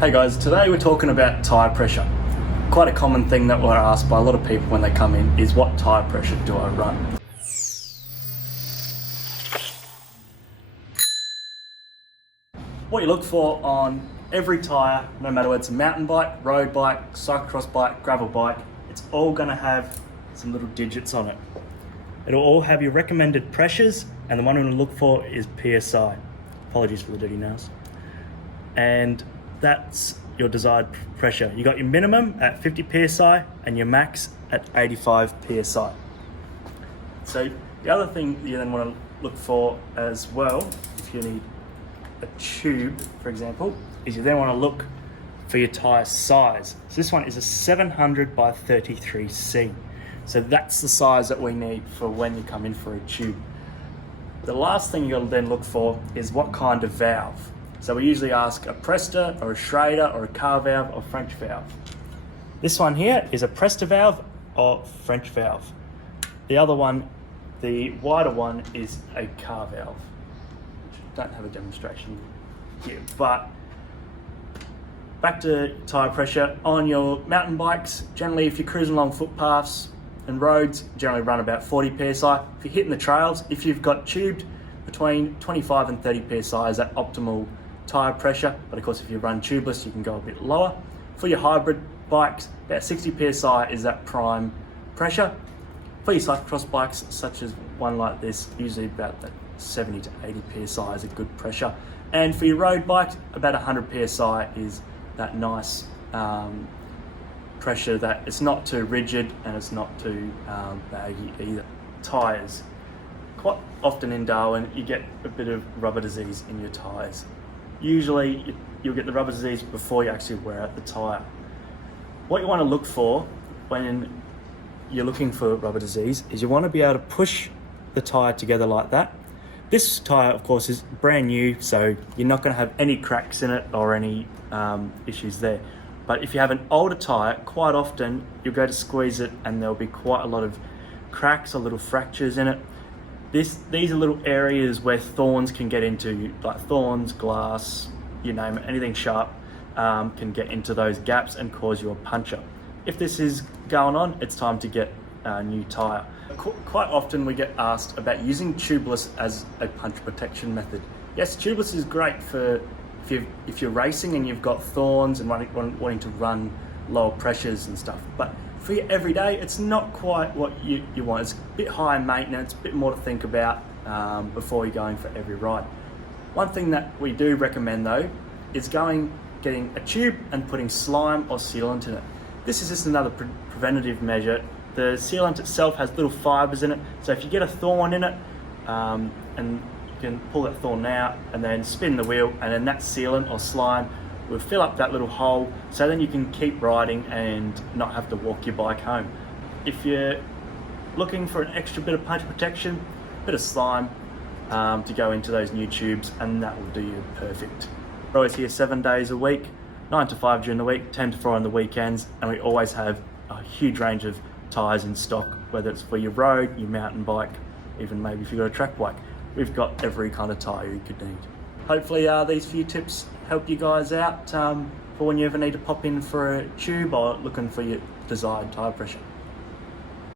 Hey guys, today we're talking about tyre pressure. Quite a common thing that we're asked by a lot of people when they come in is, what tyre pressure do I run? What you look for on every tyre, no matter whether it's a mountain bike, road bike, cyclocross bike, gravel bike, it's all going to have some little digits on it. It'll all have your recommended pressures, and the one we're going to look for is PSI. Apologies for the dirty nails. And that's your desired pressure. You got your minimum at 50 psi and your max at 85 psi. So the other thing you then want to look for as well, if you need a tube, for example, is you then want to look for your tyre size. So this one is a 700 by 33C. So that's the size that we need for when you come in for a tube. The last thing you'll then look for is what kind of valve. So we usually ask a Presta or a Schrader or a car valve or French valve. This one here is a Presta valve or French valve. The other one, the wider one, is a car valve. Don't have a demonstration here, but back to tyre pressure. On your mountain bikes, generally if you're cruising along footpaths and roads, generally run about 40 psi. If you're hitting the trails, if you've got tubed, between 25 and 30 psi is that optimal tyre pressure, but of course if you run tubeless you can go a bit lower. For your hybrid bikes, about 60 psi is that prime pressure. For your cyclocross bikes, such as one like this, usually about that 70 to 80 psi is a good pressure. And for your road bikes, about 100 psi is that nice pressure that it's not too rigid and it's not too baggy either. Tyres. Quite often in Darwin you get a bit of rubber disease in your tyres. Usually you'll get the rubber disease before you actually wear out the tyre. What you want to look for when you're looking for rubber disease is you want to be able to push the tyre together like that. This tyre of course is brand new, so you're not going to have any cracks in it or any issues there. But if you have an older tyre, quite often you'll go to squeeze it and there'll be quite a lot of cracks or little fractures in it. These are little areas where thorns can get into, like thorns, glass, you name it, anything sharp can get into those gaps and cause you a puncture. If this is going on, it's time to get a new tyre. Quite often we get asked about using tubeless as a punch protection method. Yes, tubeless is great for if you're racing and you've got thorns and wanting to run lower pressures and stuff, but for your everyday, it's not quite what you want. It's a bit higher maintenance, a bit more to think about before you're going for every ride. One thing that we do recommend though is getting a tube and putting slime or sealant in it. This is just another preventative measure. The sealant itself has little fibers in it, so if you get a thorn in it, and you can pull that thorn out and then spin the wheel, and then that sealant or slime will fill up that little hole, so then you can keep riding and not have to walk your bike home. If you're looking for an extra bit of punch protection, a bit of slime to go into those new tubes, and that will do you perfect. We're always here 7 days a week, 9 to 5 during the week, 10 to 4 on the weekends, and we always have a huge range of tyres in stock, whether it's for your road, your mountain bike, even maybe if you've got a track bike. We've got every kind of tyre you could need. Hopefully these few tips help you guys out for when you ever need to pop in for a tube or looking for your desired tyre pressure.